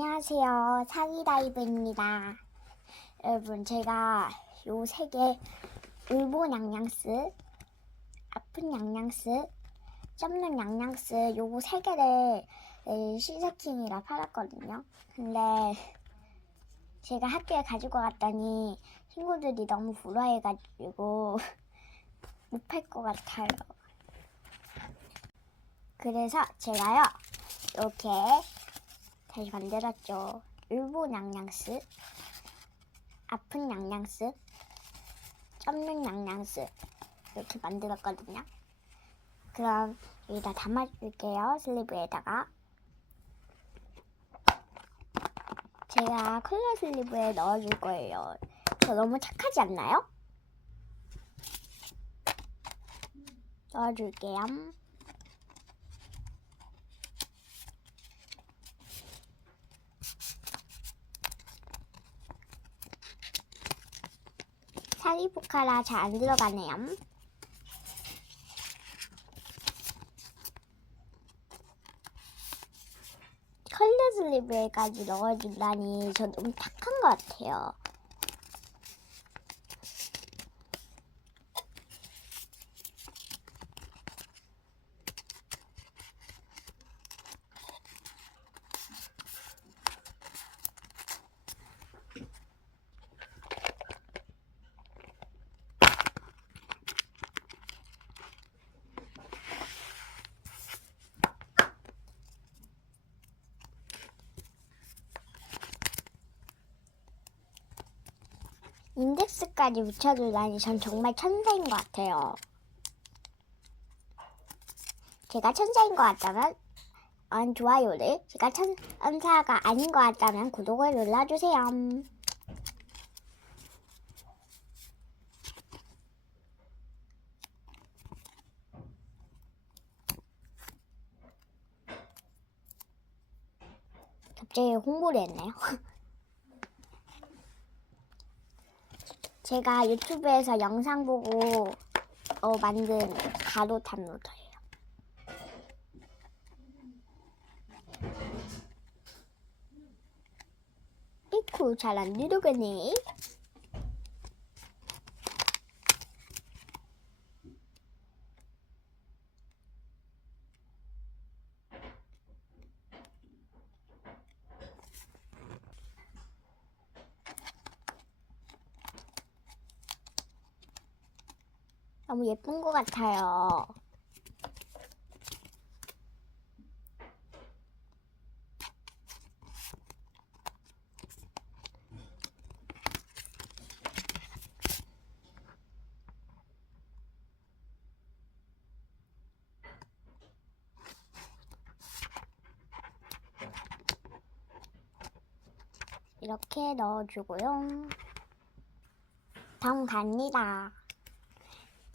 안녕하세요. 사기다이브입니다. 여러분, 제가 요 세 개, 울보 냥냥스, 아픈 냥냥스, 쩝는 냥냥스, 요거 세 개를 에, 시세킹이라 팔았거든요. 근데 제가 학교에 가지고 갔더니 친구들이 너무 부러워해가지고 못 팔 것 같아요. 그래서 제가요, 이렇게 다시 만들었죠. 울보 냥냥스, 아픈 냥냥스, 쩝는 냥냥스 이렇게 만들었거든요. 그럼 여기다 담아줄게요. 슬리브에다가. 제가 컬러 슬리브에 넣어줄 거예요. 저 너무 착하지 않나요? 넣어줄게요. 사리포카라 잘 안 들어가네요. 컬러 슬리브에까지 넣어준다니 저 너무 착한 것 같아요. 인덱스까지 붙여주다니 전 정말 천사인 것 같아요. 제가 천사인 것 같다면 안 좋아요를, 제가 천사가 아닌 것 같다면 구독을 눌러주세요. 갑자기 홍보를 했네요. 제가 유튜브에서 영상 보고 어, 만든 가로 탑로더예요. 이코 잘안 누르겠네. 너무 예쁜 것 같아요. 이렇게 넣어주고요. 다음 갑니다.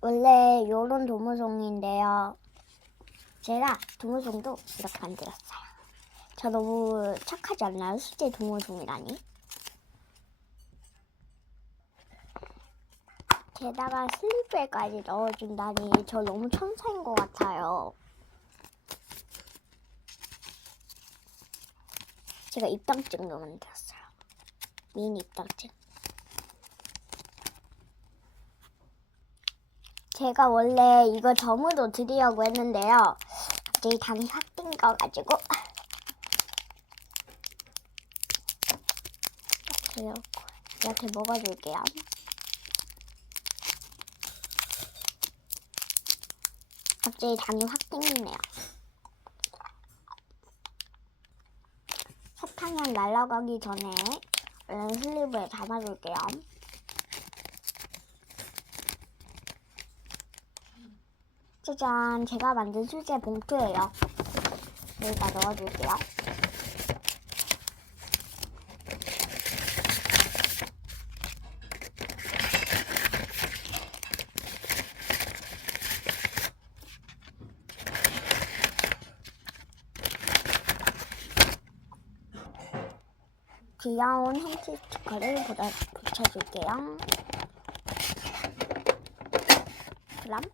원래 요런 도무송인데요. 제가 도무송도 이렇게 만들었어요. 저 너무 착하지 않나요? 수제 도무송이라니. 게다가 슬리브에까지 넣어준다니 저 너무 천사인 것 같아요. 제가 입당증도 만들었어요. 미니 입당증. 제가 원래 이거 점으로 드리려고 했는데요. 갑자기 당이 확 땡겨가지고 이렇게, 이렇게 먹어줄게요. 갑자기 당이 확 땡기네요. 사탕향 날아가기 전에 얼른 슬리브에 담아줄게요. 짜잔, 제가 만든 수제 봉투예요. 여기다 넣어줄게요. 귀여운 행치 스티커를 붙여줄게요. 람우